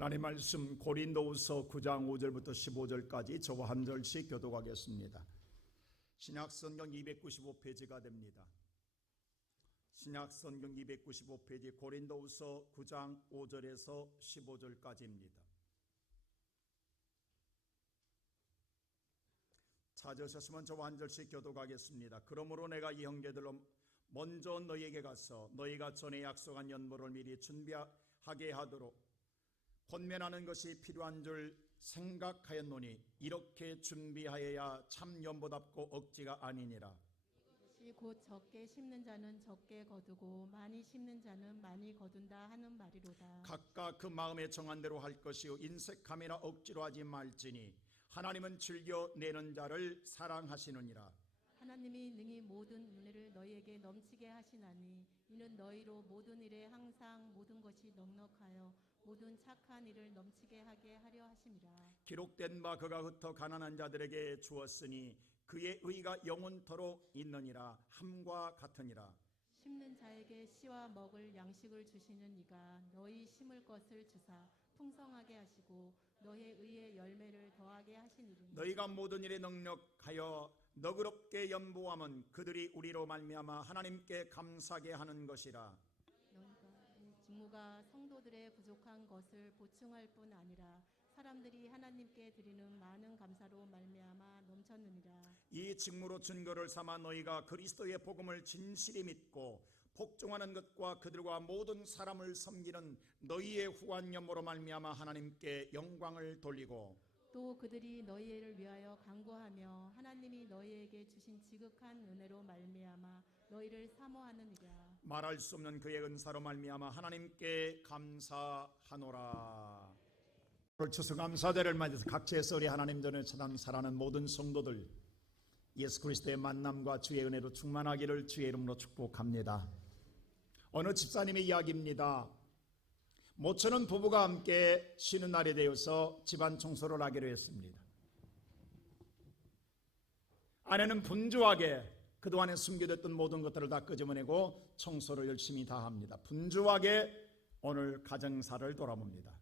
하나님 말씀 고린도후서 9장 5절부터 15절까지 저와 한 절씩 교독하겠습니다. 신약성경 295페이지가 됩니다. 신약성경 295페이지 고린도후서 9장 5절에서 15절까지입니다. 찾으셨으면 저와 한 절씩 교독하겠습니다. 그러므로 내가 이 형제들로 먼저 너희에게 가서 너희가 전에 약속한 연보를 미리 준비하게 하도록 권면하는 것이 필요한 줄 생각하였노니 이렇게 준비하여야 참 연보답고 억지가 아니니라. 이것이 곧 적게 심는 자는 적게 거두고 많이 심는 자는 많이 거둔다 하는 말이로다. 각각 그 마음에 정한 대로 할 것이요 인색함이나 억지로 하지 말지니 하나님은 즐겨 내는 자를 사랑하시느니라. 하나님이 능히 모든 은혜를 너희에게 넘치게 하시나니 이는 너희로 모든 일에 항상 모든 것이 넉넉하여 모든 착한 일을 넘치게 하게 하려 하심이라. 기록된 바 그가 흩어 가난한 자들에게 주었으니 그의 의가 영원토록 있느니라. 함과 같으니라. 심는 자에게 씨와 먹을 양식을 주시는 이가 너희 심을 것을 주사 풍성하게 하시고 너희의 의의 열매를 더하게 하시니니 너희가 모든 일에 넉넉하여 너그럽게 연보함은 그들이 우리로 말미암아 하나님께 감사하게 하는 것이라. 직무가 성도들의 부족한 것을 보충할 뿐 아니라 사람들이 하나님께 드리는 많은 감사로 말미암아 넘쳤느니라. 이 직무로 증거를 삼아 너희가 그리스도의 복음을 진실히 믿고 복종하는 것과 그들과 모든 사람을 섬기는 너희의 후한 연모로 말미암아 하나님께 영광을 돌리고 또 그들이 너희를 위하여 간구하며 하나님이 너희에게 주신 지극한 은혜로 말미암아 너희를 사모하느니라. 말할 수 없는 그의 은사로 말미암아 하나님께 감사하노라. 오늘 추수감사절을 맞이해서 각지의 썰이 하나님 전에 사랑하는 모든 성도들 예수 그리스도의 만남과 주의 은혜로 충만하기를 주의 이름으로 축복합니다. 어느 집사님의 이야기입니다. 모처는 부부가 함께 쉬는 날이 되어서 집안 청소를 하기로 했습니다. 아내는 분주하게 그동안에 숨겨뒀던 모든 것들을 다 끄집어내고 청소를 열심히 다 합니다. 분주하게 오늘 가정사를 돌아봅니다.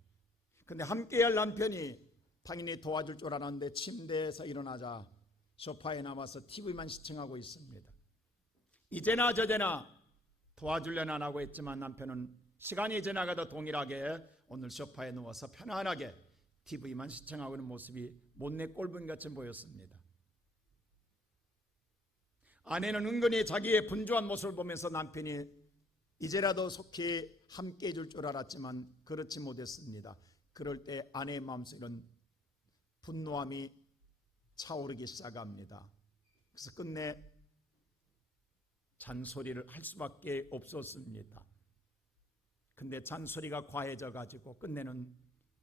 근데 함께할 남편이 당연히 도와줄 줄 알았는데 침대에서 일어나자 소파에 남아서 TV만 시청하고 있습니다. 이제나 저제나 도와주려나 안 하고 했지만 남편은 시간이 지나가도 동일하게 오늘 소파에 누워서 편안하게 TV만 시청하고 있는 모습이 못내 꼴분같이 보였습니다. 아내는 은근히 자기의 분주한 모습을 보면서 남편이 이제라도 속히 함께 해줄 줄 알았지만 그렇지 못했습니다. 그럴 때 아내의 마음속에는 분노함이 차오르기 시작합니다. 그래서 끝내 잔소리를 할 수밖에 없었습니다. 근데 잔소리가 과해져 가지고 끝내는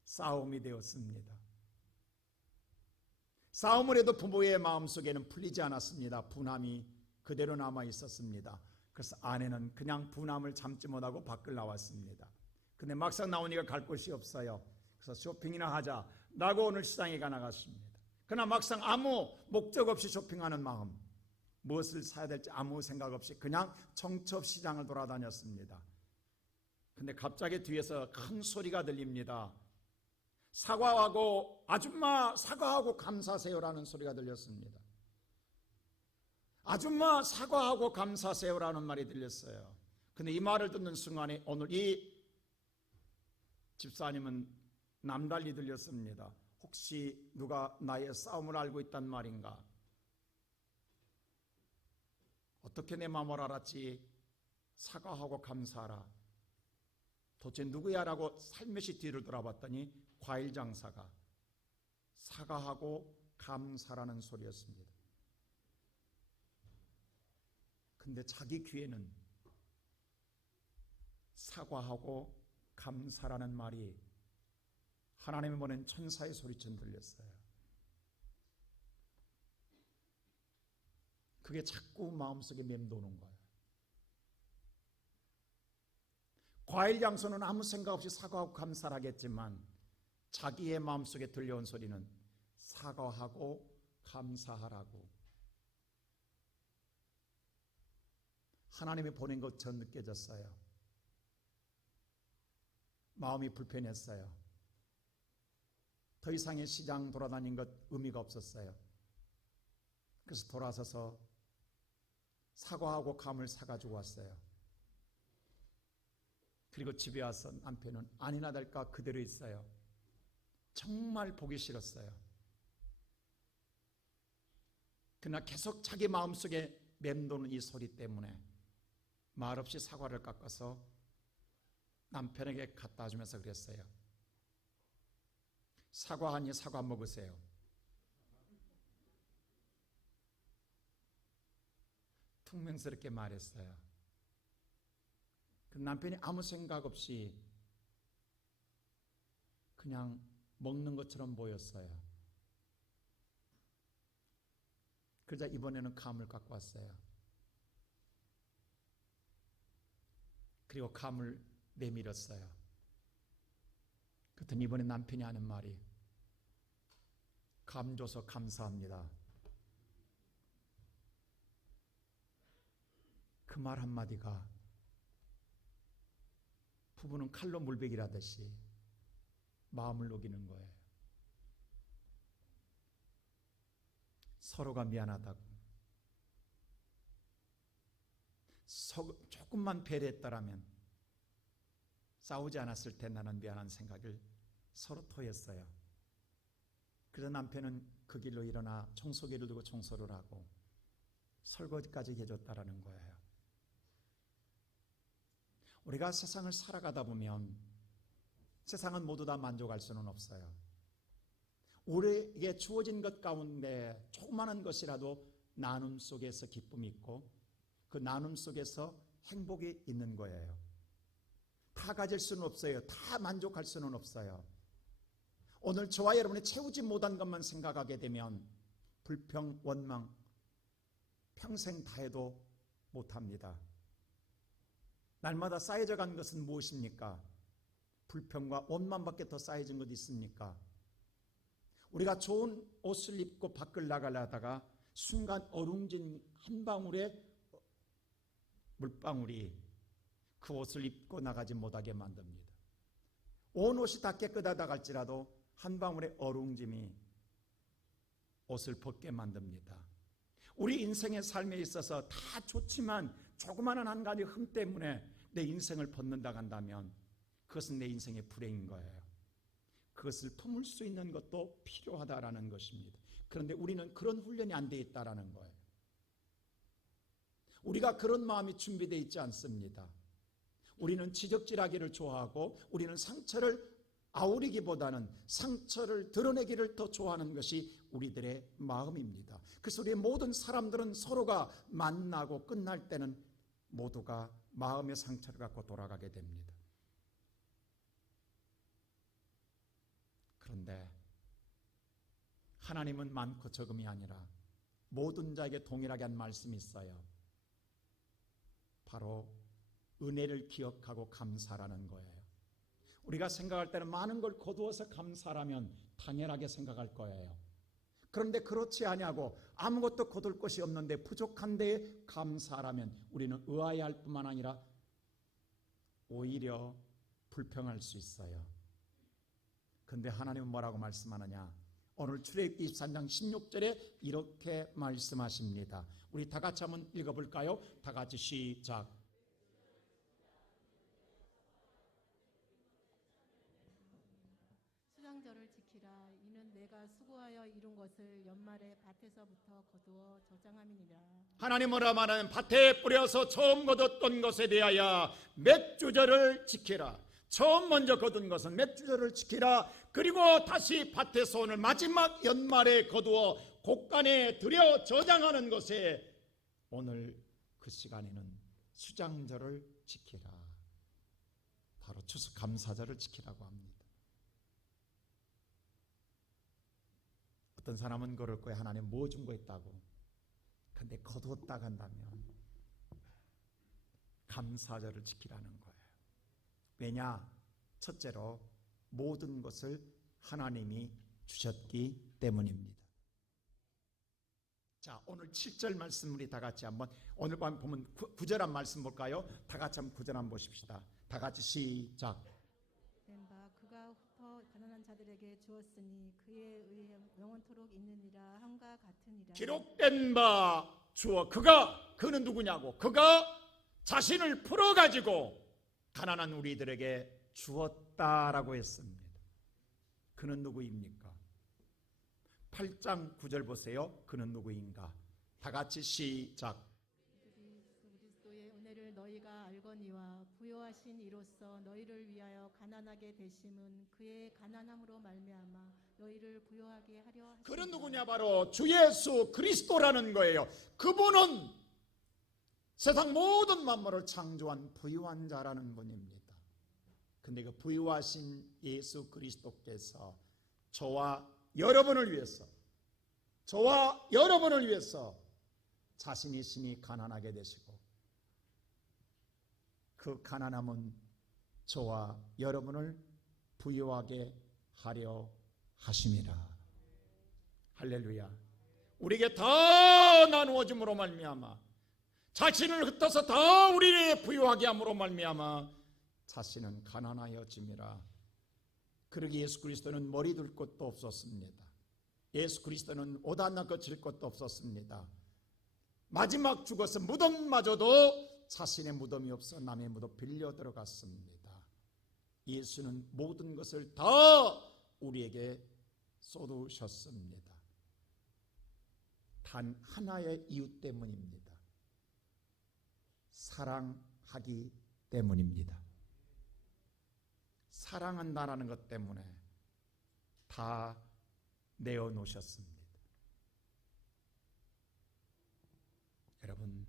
싸움이 되었습니다. 싸움을 해도 부부의 마음속에는 풀리지 않았습니다. 분함이 그대로 남아 있었습니다. 그래서 아내는 그냥 분함을 참지 못하고 밖을 나왔습니다. 근데 막상 나오니까 갈 곳이 없어요. 그래서 쇼핑이나 하자라고 오늘 시장에 가 나갔습니다. 그러나 막상 아무 목적 없이 쇼핑하는 마음, 무엇을 사야 될지 아무 생각 없이 그냥 정처 시장을 돌아다녔습니다. 근데 갑자기 뒤에서 큰 소리가 들립니다. 사과하고 아줌마 사과하고 감사하세요라는 소리가 들렸습니다. 아줌마 사과하고 감사하세요라는 말이 들렸어요. 근데 이 말을 듣는 순간에 오늘 이 집사님은 남달리 들렸습니다. 혹시 누가 나의 싸움을 알고 있단 말인가? 어떻게 내 마음을 알았지? 사과하고 감사하라. 도대체 누구야? 라고 살며시 뒤를 돌아봤더니 과일 장사가 사과하고 감사라는 소리였습니다. 근데 자기 귀에는 사과하고 감사라는 말이 하나님이 보낸 천사의 소리처럼 들렸어요. 그게 자꾸 마음속에 맴도는 거예요. 과일 장소는 아무 생각 없이 사과하고 감사를 하겠지만 자기의 마음속에 들려온 소리는 사과하고 감사하라고. 하나님이 보낸 것처럼 느껴졌어요. 마음이 불편했어요. 더 이상의 시장 돌아다닌 것 의미가 없었어요. 그래서 돌아서서 사과하고 감을 사가지고 왔어요. 그리고 집에 와서 남편은 아니나 다를까 그대로 있어요. 정말 보기 싫었어요. 그러나 계속 자기 마음속에 맴도는 이 소리 때문에 말없이 사과를 깎아서 남편에게 갖다 주면서 그랬어요. 사과하니 사과 먹으세요. 퉁명스럽게 말했어요. 그 남편이 아무 생각 없이 그냥 먹는 것처럼 보였어요. 그러자 이번에는 감을 갖고 왔어요. 그리고 감을 내밀었어요. 그랬더니 이번에 남편이 하는 말이 감 줘서 감사합니다. 그 말 한마디가 부부는 칼로 물베기라듯이 마음을 녹이는 거예요. 서로가 미안하다고, 조금만 배려했더라면 싸우지 않았을 텐다는 미안한 생각을 서로 토했어요. 그래서 남편은 그 길로 일어나 청소기를 두고 청소를 하고 설거지까지 해줬다라는 거예요. 우리가 세상을 살아가다 보면 세상은 모두 다 만족할 수는 없어요. 우리에게 주어진 것 가운데 조그마한 것이라도 나눔 속에서 기쁨이 있고 그 나눔 속에서 행복이 있는 거예요. 다 가질 수는 없어요. 다 만족할 수는 없어요. 오늘 저와 여러분이 채우지 못한 것만 생각하게 되면 불평, 원망 평생 다 해도 못합니다. 날마다 쌓여져 간 것은 무엇입니까? 불평과 원망밖에 더 쌓여진 것 있습니까? 우리가 좋은 옷을 입고 밖을 나가려다가 순간 얼음진 한 방울의 물방울이 그 옷을 입고 나가지 못하게 만듭니다. 온 옷이 다 깨끗하다 할지라도 한 방울의 얼음짐이 옷을 벗게 만듭니다. 우리 인생의 삶에 있어서 다 좋지만 조그마한 한 가지 흠 때문에 내 인생을 벗는다 한다면 그것은 내 인생의 불행인 거예요. 그것을 품을 수 있는 것도 필요하다라는 것입니다. 그런데 우리는 그런 훈련이 안 돼 있다라는 거예요. 우리가 그런 마음이 준비되어 있지 않습니다. 우리는 지적질하기를 좋아하고 우리는 상처를 아우리기보다는 상처를 드러내기를 더 좋아하는 것이 우리들의 마음입니다. 그래서 우리의 모든 사람들은 서로가 만나고 끝날 때는 모두가 마음의 상처를 갖고 돌아가게 됩니다. 그런데 하나님은 많고 적음이 아니라 모든 자에게 동일하게 한 말씀이 있어요. 바로 은혜를 기억하고 감사라는 거예요. 우리가 생각할 때는 많은 걸 거두어서 감사라면 당연하게 생각할 거예요. 그런데 그렇지 아니하고 아무것도 거둘 것이 없는데 부족한 데에 감사라면 우리는 의아해할 뿐만 아니라 오히려 불평할 수 있어요. 그런데 하나님은 뭐라고 말씀하느냐? 오늘 출애굽기 23장 16절에 이렇게 말씀하십니다. 우리 다 같이 한번 읽어볼까요? 다 같이 시작. 수장절을 지키라. 이는 내가 수고하여 이룬 것을 연말에 밭에서부터 거두어 저장함이니라. 하나님 뭐라 말하는 밭에 뿌려서 처음 거뒀던 것에 대하여 맥주절을 지키라. 처음 먼저 거둔 것은 맥주절을 지키라. 그리고 다시 밭에서 오늘 마지막 연말에 거두어 곡간에 들여 저장하는 것에 오늘 그 시간에는 수장절을 지키라. 바로 추수감사절을 지키라고 합니다. 어떤 사람은 그럴 거예요. 하나님 뭐 준 거 있다고. 근데 거두었다 간다면 감사절을 지키라는 거예요. 왜냐? 첫째로 모든 것을 하나님이 주셨기 때문입니다. 자, 오늘 7절 말씀 우리 다 같이 한번 오늘 밤 보면 9절 한 말씀 볼까요? 다 같이 한번 9절 한번 보십시다. 다 같이 시작. 된 바 그가 흩어 가난한 자들에게 주었으니 그에 의해 영원토록 있느니라 함과 같으니라. 기록된 바 주어 그는 누구냐고? 그가 자신을 풀어가지고 가난한 우리들에게 주었다라고 했습니다. 그는 누구입니까? 8장 9절 보세요. 그는 누구인가? 다 같이 시작. 그리스도의 은혜를 너희가 알거니와 부요하신 이로써 너희를 위하여 가난하게 되심은 그의 가난함으로 말미암아 너희를 부요하게 하려 하심이라. 그는 누구냐? 바로 주 예수 그리스도라는 거예요. 그분은 세상 모든 만물을 창조한 부유한 자라는 분입니다. 근데 그 부유하신 예수 그리스도께서 저와 여러분을 위해서 자신이 심히 가난하게 되시고 그 가난함은 저와 여러분을 부유하게 하려 하심이라. 할렐루야. 우리에게 다 나누어짐으로 말미암아 자신을 흩어서 다 우리를 부유하게 함으로 말미암아 자신은 가난하여짐이라. 그러기 예수 그리스도는 머리 둘 곳도 없었습니다. 예수 그리스도는 옷 하나 거칠 것도 없었습니다. 마지막 죽어서 무덤마저도 자신의 무덤이 없어 남의 무덤 빌려 들어갔습니다. 예수는 모든 것을 다 우리에게 쏟으셨습니다. 단 하나의 이유 때문입니다. 사랑하기 때문입니다. 사랑한다라는 것 때문에 다 내어놓으셨습니다. 여러분,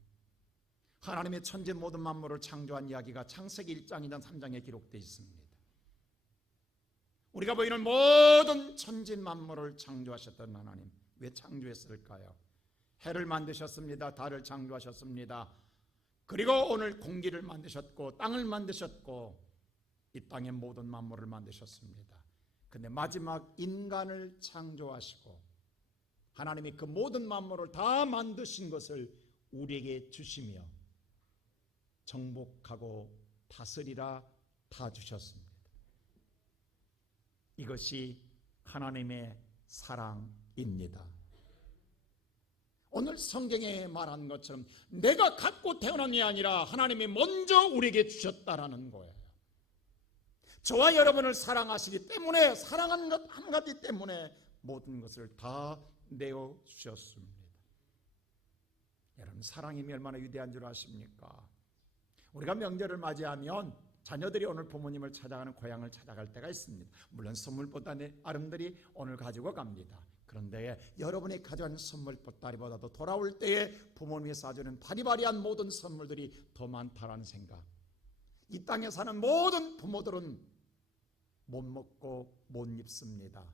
하나님의 천지 모든 만물을 창조한 이야기가 창세기 1장이나 3장에 기록되어 있습니다. 우리가 보이는 모든 천지 만물을 창조하셨던 하나님, 왜 창조했을까요? 해를 만드셨습니다. 달을 창조하셨습니다. 그리고 오늘 공기를 만드셨고 땅을 만드셨고 이 땅의 모든 만물을 만드셨습니다. 근데 마지막 인간을 창조하시고 하나님이 그 모든 만물을 다 만드신 것을 우리에게 주시며 정복하고 다스리라 다 주셨습니다. 이것이 하나님의 사랑입니다. 오늘 성경에 말한 것처럼 내가 갖고 태어난 게 아니라 하나님이 먼저 우리에게 주셨다라는 거예요. 저와 여러분을 사랑하시기 때문에 사랑하는 것 한 가지 때문에 모든 것을 다 내어주셨습니다. 여러분, 사랑이 얼마나 위대한 줄 아십니까? 우리가 명절을 맞이하면 자녀들이 오늘 부모님을 찾아가는 고향을 찾아갈 때가 있습니다. 물론 선물보다 내 아름들이 오늘 가지고 갑니다. 그런데 여러분이 가져간 선물 보따리보다도 돌아올 때에 부모님이 사주는 바리바리한 모든 선물들이 더 많다라는 생각. 이 땅에 사는 모든 부모들은 못 먹고 못 입습니다.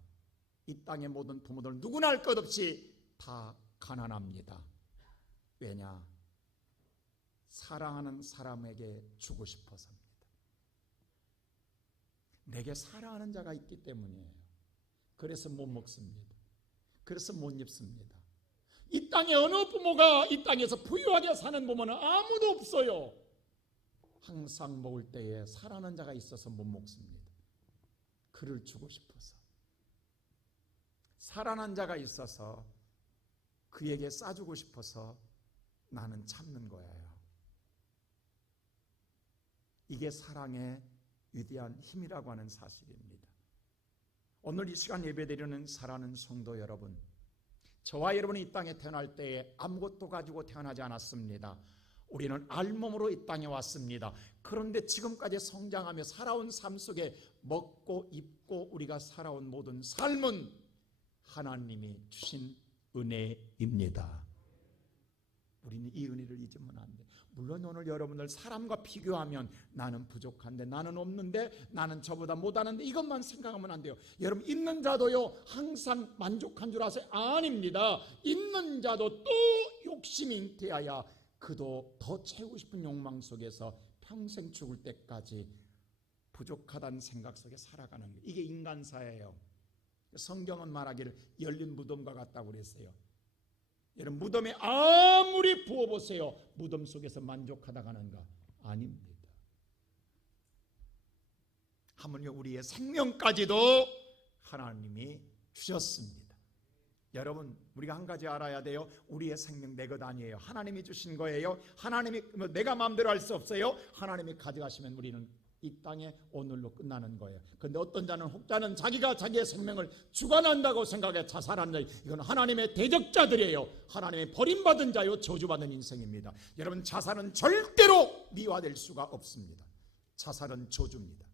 이 땅의 모든 부모들 누구나 할 것 없이 다 가난합니다. 왜냐? 사랑하는 사람에게 주고 싶어서입니다. 내게 사랑하는 자가 있기 때문이에요. 그래서 못 먹습니다. 그래서 못 입습니다. 이 땅에 어느 부모가 이 땅에서 부유하게 사는 부모는 아무도 없어요. 항상 먹을 때에 사랑하는 자가 있어서 못 먹습니다. 그를 주고 싶어서. 사랑하는 자가 있어서 그에게 싸주고 싶어서 나는 참는 거예요. 이게 사랑의 위대한 힘이라고 하는 사실입니다. 오늘 이 시간 예배드리는 사랑하는 성도 여러분, 저와 여러분이 이 땅에 태어날 때에 아무것도 가지고 태어나지 않았습니다. 우리는 알몸으로 이 땅에 왔습니다. 그런데 지금까지 성장하며 살아온 삶 속에 먹고 입고 우리가 살아온 모든 삶은 하나님이 주신 은혜입니다. 우리는 이 은혜를 잊으면 안 돼. 물론 오늘 여러분들 사람과 비교하면 나는 부족한데, 나는 없는데, 나는 저보다 못하는데 이것만 생각하면 안 돼요. 여러분, 있는 자도요 항상 만족한 줄 아세요? 아닙니다. 있는 자도 또 욕심이 되어야 그도 더 채우고 싶은 욕망 속에서 평생 죽을 때까지 부족하다는 생각 속에 살아가는 거예요. 이게 인간사예요. 성경은 말하기를 열린 무덤과 같다고 그랬어요. 여러분, 무덤에 아무리 부어보세요. 무덤 속에서 만족하다 가는가? 아닙니다. 하물며 우리의 생명까지도 하나님이 주셨습니다. 여러분, 우리가 한 가지 알아야 돼요. 우리의 생명 내 것 아니에요. 하나님이 주신 거예요. 하나님이 내가 마음대로 할 수 없어요. 하나님이 가져가시면 우리는 이 땅에 오늘로 끝나는 거예요. 그런데 어떤 자는 혹자는 자기가 자기의 생명을 주관한다고 생각해 자살한 자, 이건 하나님의 대적자들이에요. 하나님의 버림받은 자요 저주받은 인생입니다. 여러분, 자살은 절대로 미화될 수가 없습니다. 자살은 저주입니다.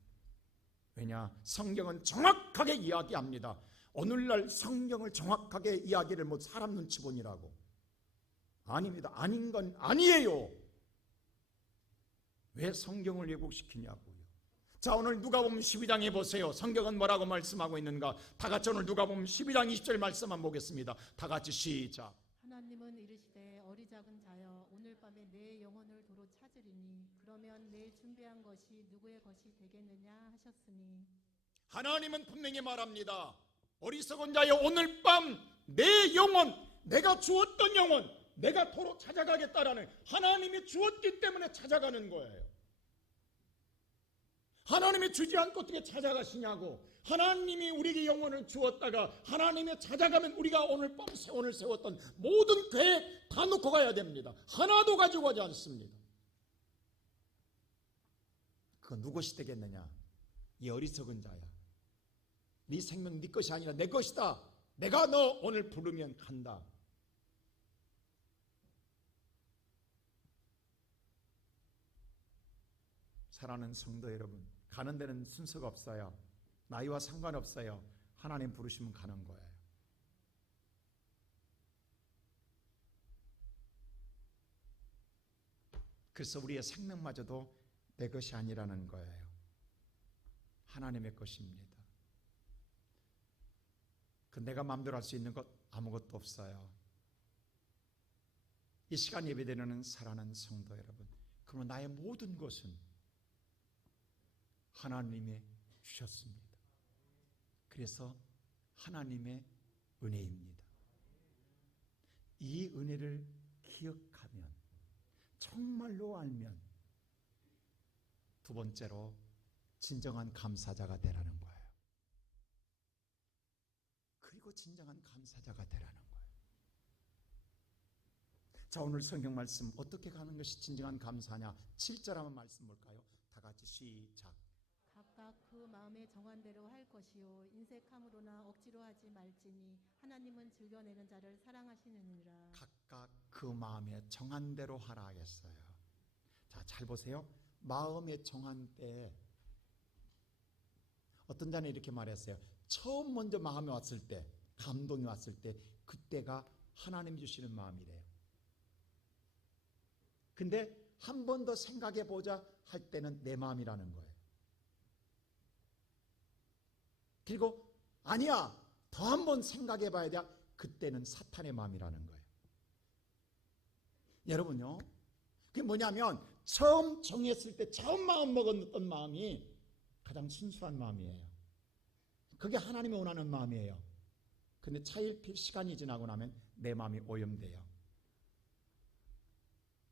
왜냐? 성경은 정확하게 이야기합니다. 오늘날 성경을 정확하게 이야기를 뭐 사람 눈치 보니라고. 아닙니다. 아닌 건 아니에요. 왜 성경을 왜곡시키냐고요. 자, 오늘 누가복음 12장에 보세요. 성경은 뭐라고 말씀하고 있는가? 다 같이 오늘 누가복음 12장 20절 말씀만 보겠습니다. 다 같이 시작. 하나님은 이르시되 어리작은 자여 오늘 밤에 내 영혼을 도로 찾으리니 그러면 내일 준비한 것이 누구의 것이 되겠느냐 하셨으니. 하나님은 분명히 말합니다. 어리석은 자여 오늘 밤 내 영혼, 내가 주었던 영혼, 내가 도로 찾아가겠다라는, 하나님이 주었기 때문에 찾아가는 거예요. 하나님이 주지 않고 어떻게 찾아가시냐고. 하나님이 우리에게 영혼을 주었다가 하나님이 찾아가면 우리가 오늘 밤 오늘 세웠던 모든 계획 다 놓고 가야 됩니다. 하나도 가지고 가지 않습니다. 그건 누구시 되겠느냐? 이 어리석은 자야. 네 생명 네 것이 아니라 내 것이다. 내가 너 오늘 부르면 간다. 사랑하는 성도 여러분, 가는 데는 순서가 없어요. 나이와 상관없어요. 하나님 부르시면 가는 거예요. 그래서 우리의 생명마저도 내 것이 아니라는 거예요. 하나님의 것입니다. 그 내가 마음대로 할 수 있는 것 아무것도 없어요. 이 시간 예배드리는 사랑하는 성도 여러분, 그러면 나의 모든 것은 하나님이 주셨습니다. 그래서 하나님의 은혜입니다. 이 은혜를 기억하면, 정말로 알면, 두 번째로 진정한 감사자가 되라는 거예요. 그리고 진정한 감사자가 되라는 거예요. 자, 오늘 성경 말씀 어떻게 가는 것이 진정한 감사냐? 7절 한번 말씀 볼까요? 다 같이 시작. 각각 그 마음에 정한 대로 할 것이요 인색함으로나 억지로 하지 말지니 하나님은 즐겨내는 자를 사랑하시느니라. 각각 그 마음에 정한 대로 하라 하겠어요. 자, 잘 보세요. 마음에 정한 때, 어떤 자는 이렇게 말했어요. 처음 먼저 마음에 왔을 때, 감동이 왔을 때, 그때가 하나님 주시는 마음이래요. 근데 한 번 더 생각해 보자 할 때는 내 마음이라는 거예요. 그리고 아니야, 더 한 번 생각해 봐야 돼. 그때는 사탄의 마음이라는 거예요. 여러분요, 그게 뭐냐면 처음 정했을 때 처음 마음 먹었던 마음이 가장 순수한 마음이에요. 그게 하나님이 원하는 마음이에요. 근데 차일피 시간이 지나고 나면 내 마음이 오염돼요.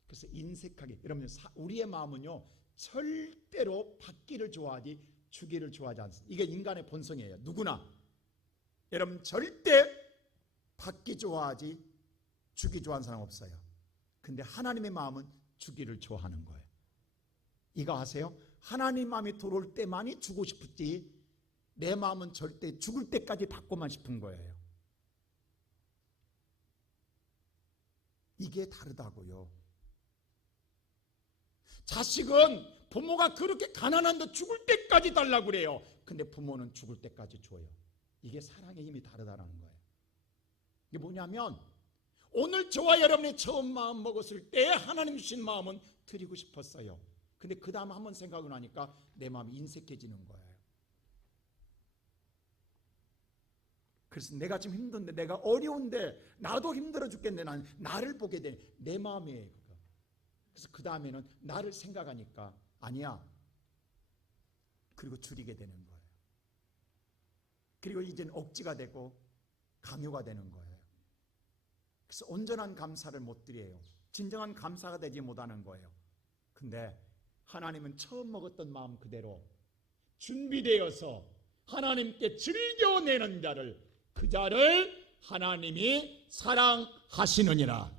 그래서 인색하게, 여러분, 우리의 마음은요 절대로 받기를 좋아하지 주기를 좋아하지 않습니다. 이게 인간의 본성이에요. 누구나. 여러분, 절대 받기 좋아하지 주기 좋아하는 사람 없어요. 근데 하나님의 마음은 주기를 좋아하는 거예요. 이거 아세요? 하나님 마음이 들어올 때만이 주고 싶었지 내 마음은 절대 죽을 때까지 받고만 싶은 거예요. 이게 다르다고요. 자식은 부모가 그렇게 가난한데 죽을 때까지 달라고 그래요. 근데 부모는 죽을 때까지 줘요. 이게 사랑의 힘이 다르다는 거예요. 이게 뭐냐면 오늘 저와 여러분이 처음 마음 먹었을 때 하나님 주신 마음은 드리고 싶었어요. 근데 그 다음 한번 생각을 하니까 내 마음이 인색해지는 거예요. 그래서 내가 지금 힘든데, 내가 어려운데, 나도 힘들어 죽겠네, 나를 보게 돼. 내 마음이에요. 그래서 그 다음에는 나를 생각하니까 아니야. 그리고 줄이게 되는 거예요. 그리고 이제는 억지가 되고 강요가 되는 거예요. 그래서 온전한 감사를 못 드려요. 진정한 감사가 되지 못하는 거예요. 근데 하나님은 처음 먹었던 마음 그대로 준비되어서 하나님께 즐겨내는 자를, 그 자를 하나님이 사랑하시느니라.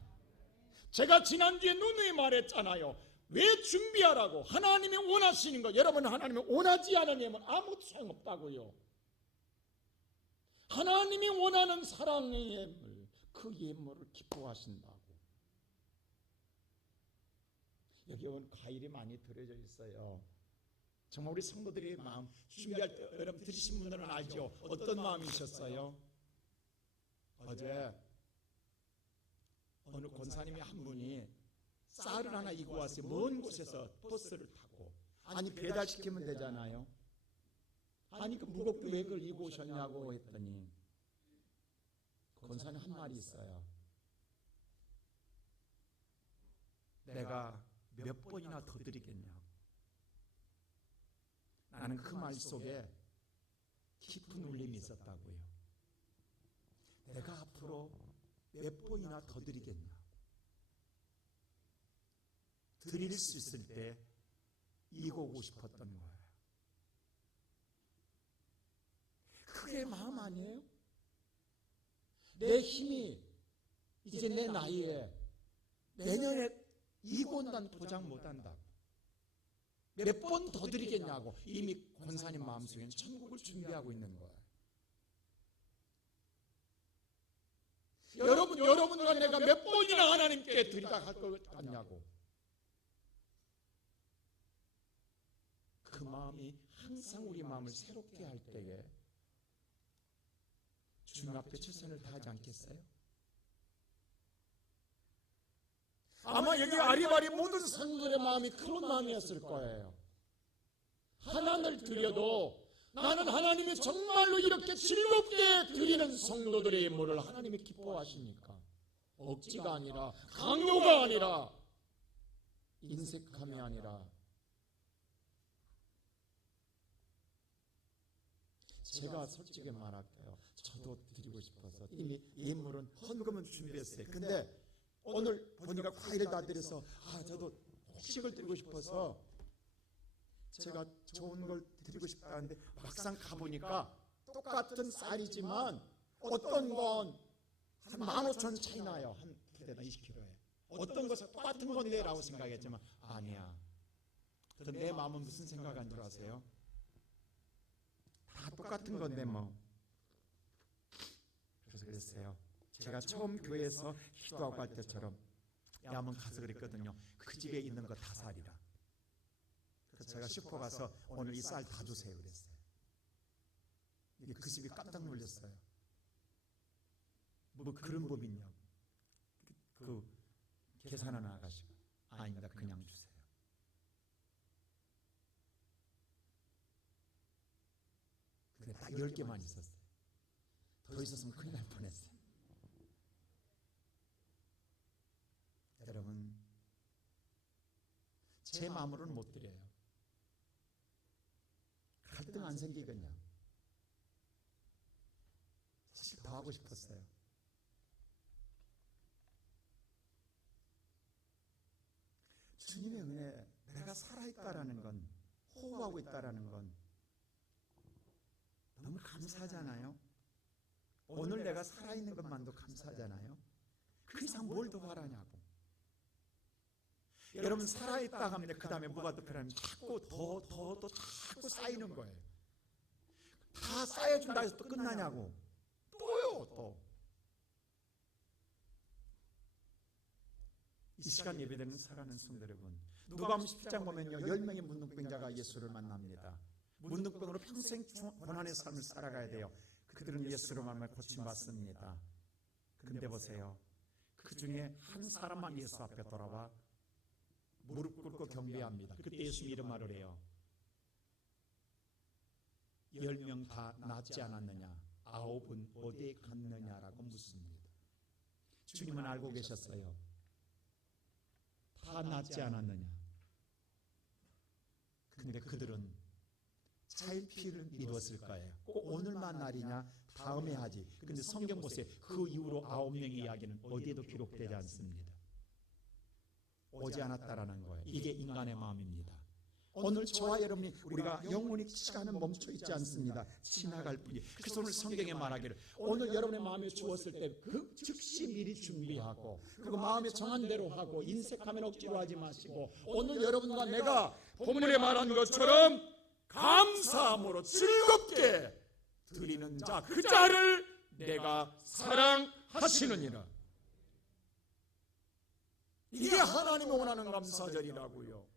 제가 지난주에 누누이 말했잖아요. 왜 준비하라고? 하나님이 원하시는 거. 여러분, 하나님이 원하지 않으면 아무 소용없다고요. 하나님이 원하는 사랑의 예물, 그 예물을 기뻐하신다고. 여기 오늘 과일이 많이 들어져 있어요. 정말 우리 성도들의 마음 준비할 때 여러분 들으신 분들은 알죠? 어떤 마음이셨어요? 어제 어느 권사님이 한 분이 쌀을 하나 이고 왔어요. 먼 곳에서 버스를 타고. 아니 배달시키면 되잖아요. 아니 그 무겁게 왜 그걸 이고 오셨냐고 했더니 권사님 한 말이 있어요. 내가 몇 번이나 더 드리겠냐고. 나는 그 말 속에 깊은 울림이 있었다고요. 내가 앞으로 몇 번이나 더 드리겠냐. 드릴 수 있을 때 이고고 싶었던 거예요. 그게 마음 아니에요? 내 힘이 이제 내 나이에 내년에 이고 온다는 보장 못한다고. 몇 번 더 드리겠냐고. 이미 권사님 마음속에는 천국을 준비하고 있는 거예요. 여러분과 내가 몇 번이나 하나님께 드리다 할 것 같냐고. 그 마음이 항상 우리 마음을 새롭게 할 때에 주님 앞에 최선을 다하지 않겠어요? 아마 여기 아리바리 모든 성도들의 마음이 그런 마음이었을 거예요. 하나님을 드려도 나는 하나님이 정말로 이렇게 즐겁게 드리는 성도들의 예물을 하나님이 기뻐하시니까 억지가 아니라 강요가 아니라 인색함이 아니라 제가 솔직히 말할게요. 저도 드리고 싶어서 이미 예물은 헌금은 준비했어요. 근데 오늘 보니까 과일을 다 드려서 저도 곡식을 드리고 싶어서 제가 좋은 걸 드리고 싶다는데 막상 가보니까 똑같은 쌀이지만 어떤 건 한 15,000원 차이 나요. 한 부대당 20kg에. 어떤 것은 똑같은 건데 라고 생각했지만 아니야. 그래서 내 마음은 무슨 생각이 들어하세요? 다 똑같은 건데 뭐. 그래서 그랬어요. 제가 처음 교회에서 기도하고 할 때처럼 한번 가서 그랬거든요. 그 집에 있는 거 다 쌀이라. 그래서 제가 슈퍼 가서 오늘 이 쌀 다 주세요 그랬어요. 그 집이 깜짝 놀랐어요. 뭐 그런 법이 있냐고. 그 계산하는 아가씨가 아닙니다. 그냥 주세요. 근데 딱 10개만 있었어요. 더 있었으면 큰일 날 뻔했어요. 여러분, 제 마음으로는 못 드려요. 갈등 안 생기겠냐? 사실 더 하고 싶었어요. 주님의 은혜, 내가 살아있다라는 건, 호흡하고 있다라는 건 너무 감사하잖아요. 오늘 내가 살아있는 것만도 감사하잖아요. 그 이상 뭘 더 바라냐고. 여러분 살아있다 하면 그 다음에 뭐가 더 필요하면 자꾸 더 자꾸 쌓이는 거예요. 다 쌓여준다 해서 또 끝나냐고. 또요 또. 이 시간 예배되는 사랑하는 성도 여러분, 누가복음 10장 보면요 10명의 문둥병자가 예수를 만납니다. 문둥병으로 평생 고난의 삶을 살아가야 돼요. 그들은 예수로 말미암아 고침받습니다. 근데 보세요, 그 중에 한 사람만 예수 앞에 돌아와 무릎 꿇고 경배합니다. 그때 예수님이 이런 말을 해요. 10명 다 낫지 않았느냐? 9은 어디에 갔느냐라고 묻습니다. 주님은 알고 계셨어요. 다 낫지 않았느냐? 근데 그들은 차일피일을 미뤘을 거예요. 꼭 오늘만 날이냐? 다음에 하지. 근데 성경 보세요. 그 이후로 9명의 이야기는 어디에도 기록되지 않습니다. 오지 않았다라는 거예요. 이게 인간의 마음입니다. 오늘 저와 여러분이 우리가 영원히 시간은 멈춰 있지 않습니다. 지나갈 뿐이. 그래서 오늘 성경에 말하기를 오늘 여러분의 마음에 주었을 때 그 즉시 미리 준비하고 그리고 마음에 정한 대로 하고 인색하면 억지로 하지 마시고 오늘 여러분과 내가 본문에 말한 것처럼 감사함으로 즐겁게 드리는 자 그 자를 내가 사랑하시느니라. 이게 하나님이 원하는 감사절이라고요.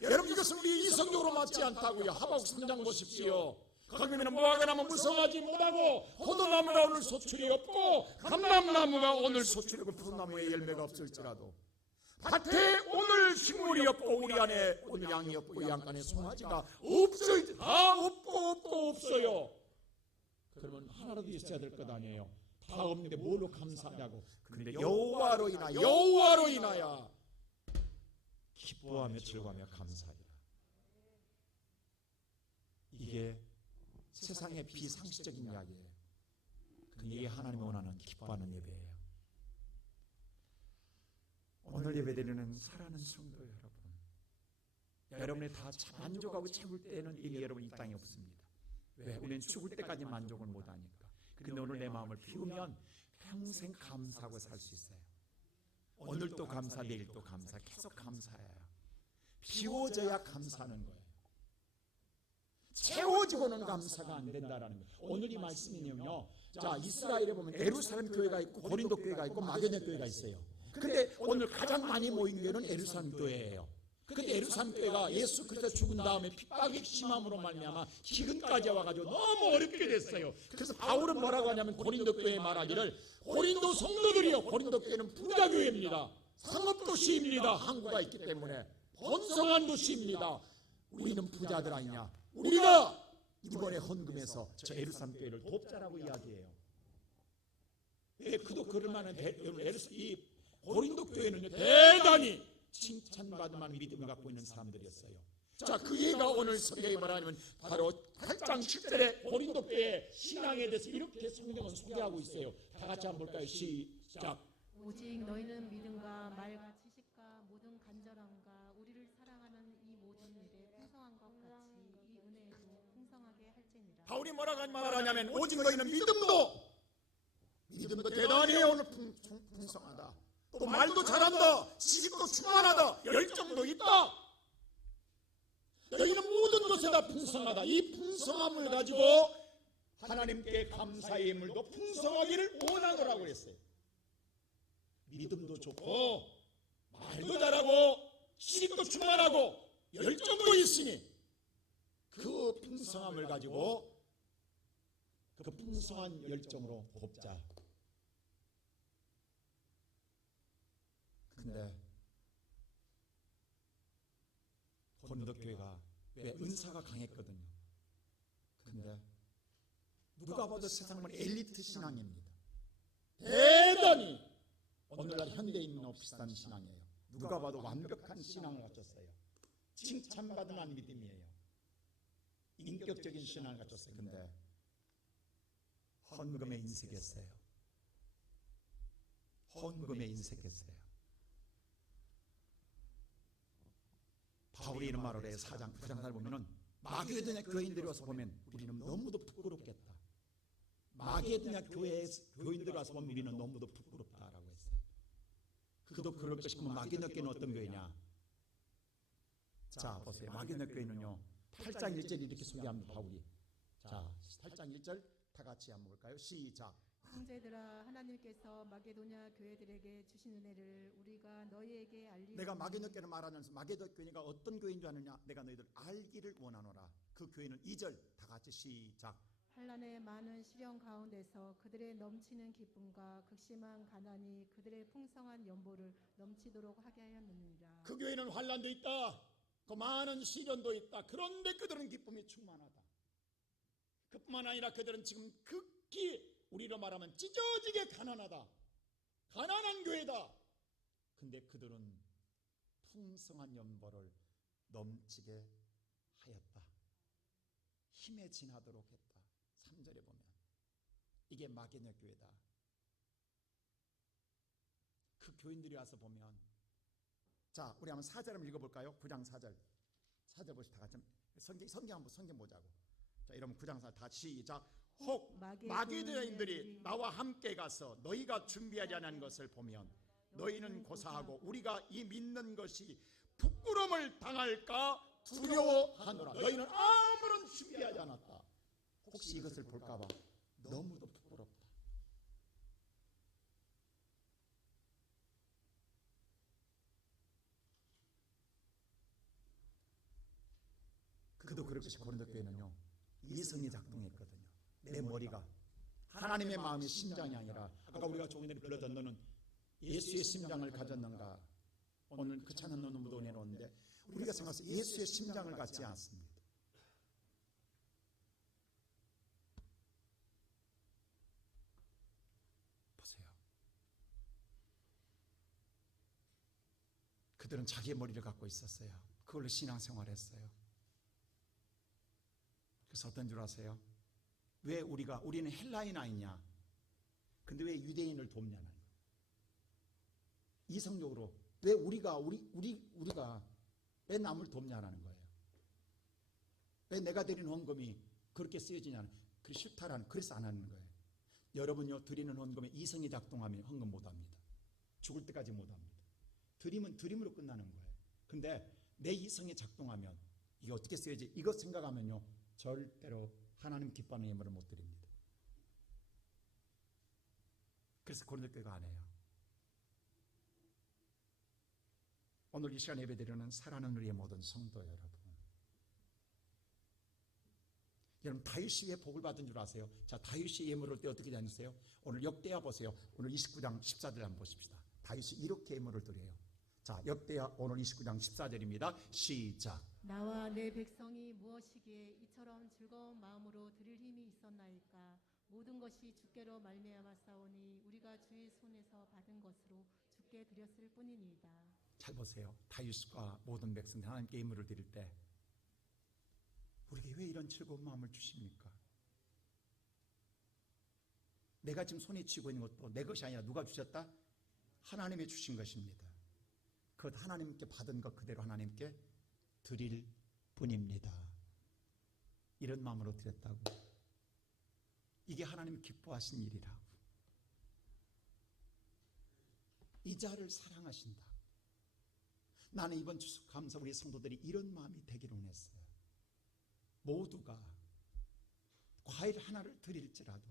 여러분 이것은 우리 이성적으로 맞지 않다고요. 하박국 3장 보십시오. 거기는 무화과 나무 무성하지 못하고 포도나무가 오늘 소출이 없고 감람나무가 오늘 소출이 없고 푸른나무에 열매가 없을지라도 밭에 오늘 식물이 없고 우리 안에 오늘 양이 없고 양간에 송아지가 없어요. 다 없고 없어요. 그러면 하나라도 있어야 될 것 아니에요. 다 없는데 뭘로 감사하냐고. 그런데 여호와로 인하여 기뻐하며 즐거워하며 감사하리라. 이게 세상의 비상식적인 이야기예요. 근데 이게 하나님이 원하는 기뻐하는 예배예요. 오늘 예배드리는 사랑하는 성도 여러분, 여러분이 다 만족하고 채울 때는 이미 여러분 이 땅에 없습니다. 왜? 우리는 죽을 때까지 만족을 못하니까. 그런데 오늘 내 마음을 피우면 평생 감사하고 살 수 있어요. 오늘도 감사, 내일도 감사, 계속 감사해요. 비워져야 감사하는 거예요. 채워지고는 감사가 안 된다라는 거예요. 오늘 이 말씀이면요, 자 이스라엘에 보면 에루살렘 교회가 있고 고린도 교회가 있고 마게네 교회가 있어요. 근데 오늘 가장 많이 모인 교회는 에루살렘 교회예요. 근데 에루살렘 교회가 예수 그리스도 죽은 다음에 핍박이 심함으로 말미암아 기근까지 와가지고 너무 어렵게 됐어요. 그래서 바울은 뭐라고 하냐면 고린도 교회에 말하기를 고린도 성도들이요, 고린도 교회는 부자 교회입니다. 상업도시입니다. 항구가 있기 때문에 번성한 도시입니다. 우리는 부자들 아니냐. 우리가 이번에 헌금해서 저 에루살렘 교회를 돕자라고 이야기해요. 예, 그도 그럴만한 이 고린도 교회는 대단히 칭찬받을 만한 믿음을 갖고 있는 사람들이었어요. 자, 그 예가 오늘 성경에 말하면 바로 8장 7절에 고린도 교회 신앙에 대해서 이렇게 성경은 소개하고 있어요. 다 같이 한번 볼까요? 시작. 오직 너희는 믿음과 말과 지식과 모든 간절함과 우리를 사랑하는 이 모든 일에 풍성한 것 같이 이 은혜에도 풍성하게 할지니라. 바울이 뭐라고 말하냐면 오직 너희는 믿음도 대단히 오늘 풍성하다. 또 말도 잘한다. 지식도 충만하다. 열정도 있다. 너희는 모든 것에 다 풍성하다. 이 풍성함을 가지고 하나님께 감사의 예물도 풍성하기를 원하노라고 그랬어요. 믿음도 좋고 말도 잘하고 지식도 충만하고 열정도 있으니 그 풍성함을 가지고 그 풍성한 열정으로 돕자. 근데 고린도 교회가 왜 은사가 강했거든요. 근데 누가 봐도 세상은 엘리트 신앙입니다. 대단히 오늘날 현대인은 비슷한 신앙이에요. 누가 봐도 완벽한 신앙을 가졌어요. 칭찬받을 만한 믿음이에요. 인격적인 신앙을 가졌어요. 근데 헌금에 인색했어요. 헌금에 인색했어요. 바울이 이런 말을 해요. 4장 9장을 보면은 마게도냐 교인들이 와서 보면 우리는 너무도 부끄럽겠다. 마게도냐 교인들이 와서 보면 우리는 너무도 부끄럽다라고 했어요. 그도 그럴 것이면 마게도냐 교회는 어떤 교회냐? 자 보세요. 마게도냐 교회는요 8장 1절 이렇게 소개합니다. 바울이. 자 8장 1절 다 같이 한번 볼까요? 시작. 형제들아, 하나님께서 마게도냐 교회들에게 주신 은혜를 우리가 너희에게 알리니 내가 마게도냐 교회를 말하면서 마게도냐 교회가 어떤 교회인 줄 아느냐? 내가 너희들 알기를 원하노라. 그 교회는 2절 다 같이 시작. 환난의 많은 시련 가운데서 그들의 넘치는 기쁨과 극심한 가난이 그들의 풍성한 연보를 넘치도록 하게 하였느니라. 그 교회는 환난도 있다. 그 많은 시련도 있다. 그런데 그들은 기쁨이 충만하다. 그뿐만 아니라 그들은 지금 극히 우리로 말하면 찢어지게 가난하다. 가난한 교회다. 근데 그들은 풍성한 연보를 넘치게 하였다. 힘에 진하도록 했다. 3절에 보면 이게 마게도냐 교회다. 그 교인들이 와서 보면 자 우리 한번 4절 한번 읽어볼까요? 9장 4절 찾아보시다 같이 성경 보자고. 자, 여러분 9장 4 다 시작. 혹 마게도인들이 나와 함께 가서 너희가 준비하지 않은 것을 보면 너희는 고사하고 우리가 이 믿는 것이 부끄러움을 당할까 두려워하노라. 너희는 아무런 준비하지 않았다. 혹시 이것을 볼까봐 너무도 부끄럽다. 그도 그럴 것이 고린도 교회는요, 이성이 작동했거든요. 내 머리가 하나님의 마음의 심장이 아니라, 아까 우리가 조금 전에 불렀던 너는 예수의 심장을 가졌는가, 오늘 그 찬양 너는 무도에 내놓는데 우리가 생각해서 예수의 심장을 갖지 않습니다. 보세요. 그들은 자기의 머리를 갖고 있었어요. 그걸로 신앙생활했어요. 그래서 어떤 줄 아세요? 왜 우리는 헬라인 아니냐? 근데 왜 유대인을 돕냐는 거예요. 이성적으로 왜 우리가 왜 남을 돕냐라는 거예요. 왜 내가 드리는 헌금이 그렇게 쓰여지냐는, 그 싫다라는, 그래서 안 하는 거예요. 여러분요, 드리는 헌금에 이성이 작동하면 헌금 못 합니다. 죽을 때까지 못 합니다. 드리면 드림으로 끝나는 거예요. 근데 내 이성이 작동하면 이게 어떻게 쓰여지? 이거 생각하면요, 절대로 하나님 기뻐하는 예물을 못 드립니다. 그래서 고린도 교회가 안 해요. 오늘 이 시간 예배드리는 사랑하는 우리의 모든 성도 여러분, 여러분 다윗이 왜 복을 받은 줄 아세요? 자, 다윗이 예물을 때 어떻게 다녔어요? 오늘 역대하 보세요. 오늘 29장 14절 한번 보십시다. 다윗이 이렇게 예물을 드려요. 자, 역대하 오늘 29장 14절입니다. 시작. 나와 내 백성이 무엇이기에 이처럼 즐거운 마음으로 드릴 힘이 있었나이까? 모든 것이 주께로 말미암아 싸우니 우리가 주의 손에서 받은 것으로 주께 드렸을 뿐이니이다. 잘 보세요. 다윗과 모든 백성들 하나님께 예물을 드릴 때 우리에게 왜 이런 즐거운 마음을 주십니까? 내가 지금 손에 쥐고 있는 것도 내 것이 아니라 누가 주셨다? 하나님이 주신 것입니다. 그것 하나님께 받은 것 그대로 하나님께 드릴 뿐입니다. 이런 마음으로 드렸다고. 이게 하나님 기뻐하신 일이라고. 이 자를 사랑하신다. 나는 이번 추수감사 우리 성도들이 이런 마음이 되기를 원했어요. 모두가 과일 하나를 드릴지라도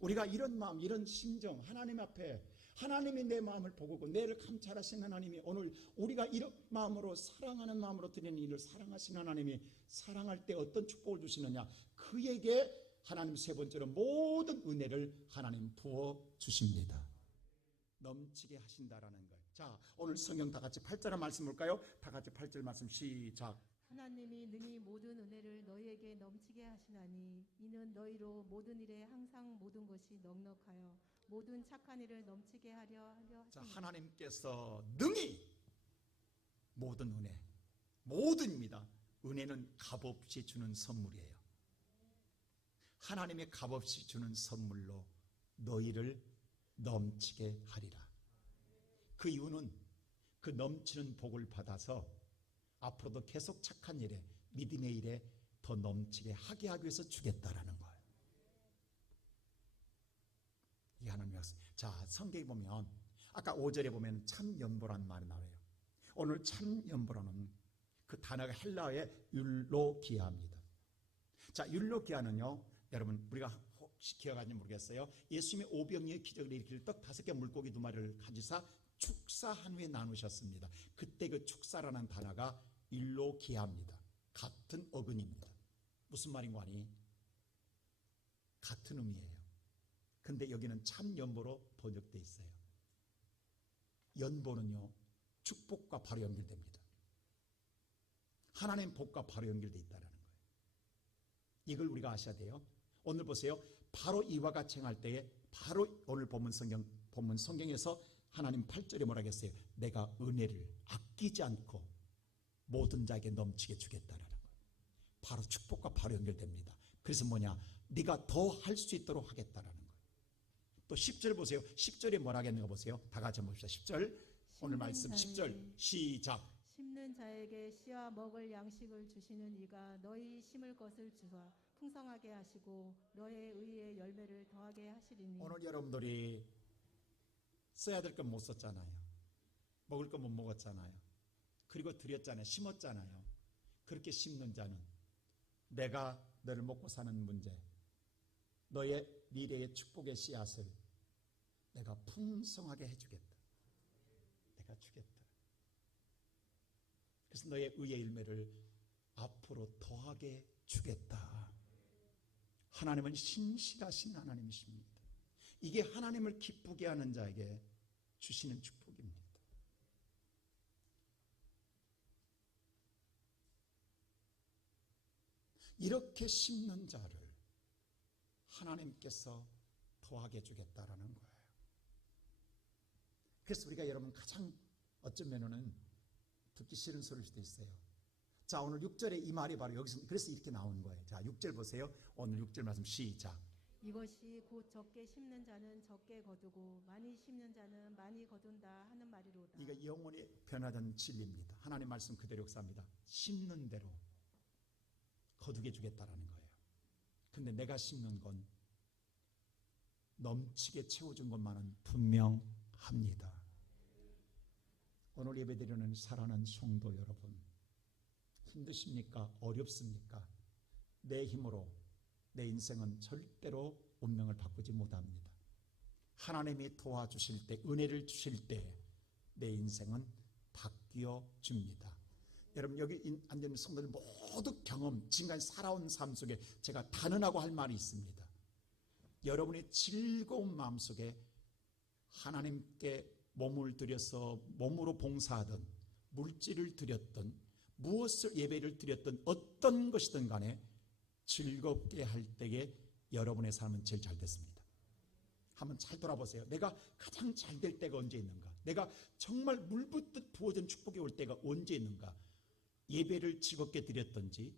우리가 이런 마음, 이런 심정, 하나님 앞에 하나님이 내 마음을 보고 내를 감찰하신 하나님이 오늘 우리가 이런 마음으로 사랑하는 마음으로 드리는 일을 사랑하신 하나님이 사랑할 때 어떤 축복을 주시느냐, 그에게 하나님 세 번째로 모든 은혜를 하나님 부어 주십니다. 넘치게 하신다라는 거예요. 자, 오늘 성경 다 같이 8절 말씀 볼까요? 다 같이 8절 말씀 시작. 하나님이 능히 모든 은혜를 너희에게 넘치게 하시나니 이는 너희로 모든 일에 항상 모든 것이 넉넉하여 모든 착한 일을 넘치게 하려 자, 하시니. 하나님께서 능히 모든 은혜, 모든입니다. 은혜는 값없이 주는 선물이에요. 하나님의 값없이 주는 선물로 너희를 넘치게 하리라. 그 이유는 그 넘치는 복을 받아서 앞으로도 계속 착한 일에, 믿음의 일에 더 넘치게 하게 하기 위해서 주겠다라는 거예요. 이 하나님의 약속. 자, 성경에 보면 아까 5절에 보면 참연보라는 말이 나와요. 오늘 참연보라는 그 단어가 헬라어의 율로기아입니다. 자, 율로기아는요, 여러분 우리가 혹시 기억하는지 모르겠어요. 예수님의 오병이의 기적을 일으킬 떡 5개 물고기 2마리를 가지사 축사한 후에 나누셨습니다. 그때 그 축사라는 단어가 율로기아입니다. 같은 어근입니다. 무슨 말인가 하니 같은 의미예요. 근데 여기는 참연보로 번역되어 있어요. 연보는요, 축복과 바로 연결됩니다. 하나님 복과 바로 연결되어 있다는 거예요. 이걸 우리가 아셔야 돼요. 오늘 보세요. 바로 이와 같이 행할 때에 바로 오늘 본문 성경에서 하나님 8절에 뭐라 했어요? 내가 은혜를 아끼지 않고 모든 자에게 넘치게 주겠다라는 거예요. 바로 축복과 바로 연결됩니다. 그래서 뭐냐? 네가 더 할 수 있도록 하겠다라는 거예요. 또 10절 보세요. 10절에 뭐라 하겠는가 보세요. 다 같이 한번 봅시다. 10절 오늘 말씀 10절 시작. 심는 자의 자에게 씨와 먹을 양식을 주시는 이가 너희 심을 것을 주사 풍성하게 하시고 너의 의의 열매를 더하게 하시리니. 오늘 여러분들이 써야 될 건 못 썼잖아요. 먹을 건 못 먹었잖아요. 그리고 드렸잖아요. 심었잖아요. 그렇게 심는 자는 내가 너를 먹고 사는 문제, 너의 미래의 축복의 씨앗을 내가 풍성하게 해주겠다. 내가 주겠다. 그래서 너의 의의 열매를 앞으로 더하게 주겠다. 하나님은 신실하신 하나님이십니다. 이게 하나님을 기쁘게 하는 자에게 주시는 축복입니다. 이렇게 심는 자를 하나님께서 더하게 주겠다라는 거예요. 그래서 우리가 여러분 가장 어쩌면은 듣기 싫은 소리일 수도 있어요. 자, 오늘 6절에 이 말이 바로 여기서 그래서 이렇게 나온 거예요. 자, 6절 보세요. 오늘 6절 말씀 시작. 이것이 곧 적게 심는 자는 적게 거두고 많이 심는 자는 많이 거둔다 하는 말이로다. 이거 영원히 변하던 진리입니다. 하나님 말씀 그대로 역사합니다. 심는 대로 거두게 주겠다라는 거예요. 근데 내가 심는 건 넘치게 채워준 것만은 분명합니다. 오늘 예배드리는 사랑하는 성도 여러분, 힘드십니까? 어렵습니까? 내 힘으로 내 인생은 절대로 운명을 바꾸지 못합니다. 하나님이 도와주실 때, 은혜를 주실 때 내 인생은 바뀌어 줍니다. 여러분 여기 앉은 성도들 모두 경험, 지금까지 살아온 삶 속에 제가 단언하고 할 말이 있습니다. 여러분의 즐거운 마음속에 하나님께 몸을 들여서 몸으로 봉사하든 물질을 드렸든 무엇을 예배를 드렸든 어떤 것이든 간에 즐겁게 할 때에 여러분의 삶은 제일 잘 됐습니다. 한번 잘 돌아보세요. 내가 가장 잘 될 때가 언제 있는가? 내가 정말 물붓듯 부어진 축복이 올 때가 언제 있는가? 예배를 즐겁게 드렸든지,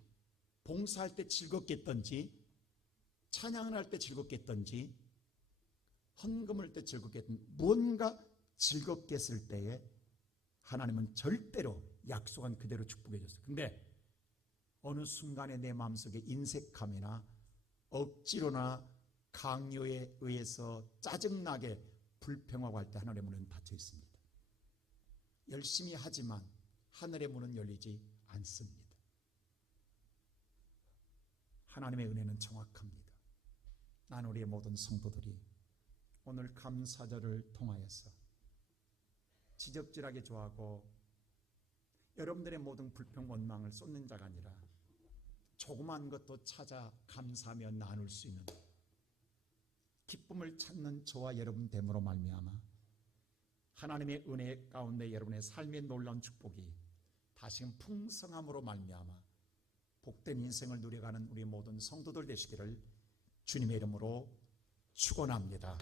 봉사할 때 즐겁게 했든지, 찬양을 할 때 즐겁게 했든지, 헌금을 할 때 즐겁게 했든지, 무언가 즐겁게 했을 때에 하나님은 절대로 약속한 그대로 축복해 줬어요. 근데 어느 순간에 내 마음속에 인색함이나 억지로나 강요에 의해서 짜증나게 불평하고 할 때 하늘의 문은 닫혀 있습니다. 열심히 하지만 하늘의 문은 열리지 않습니다. 하나님의 은혜는 정확합니다. 난 우리의 모든 성도들이 오늘 감사절을 통하여서 지적질하게 좋아하고 여러분들의 모든 불평 원망을 쏟는 자가 아니라 조그만 것도 찾아 감사하며 나눌 수 있는 기쁨을 찾는 저와 여러분 됨으로 말미암아 하나님의 은혜 가운데 여러분의 삶의 놀라운 축복이 다시금 풍성함으로 말미암아 복된 인생을 누려가는 우리 모든 성도들 되시기를 주님의 이름으로 축원합니다.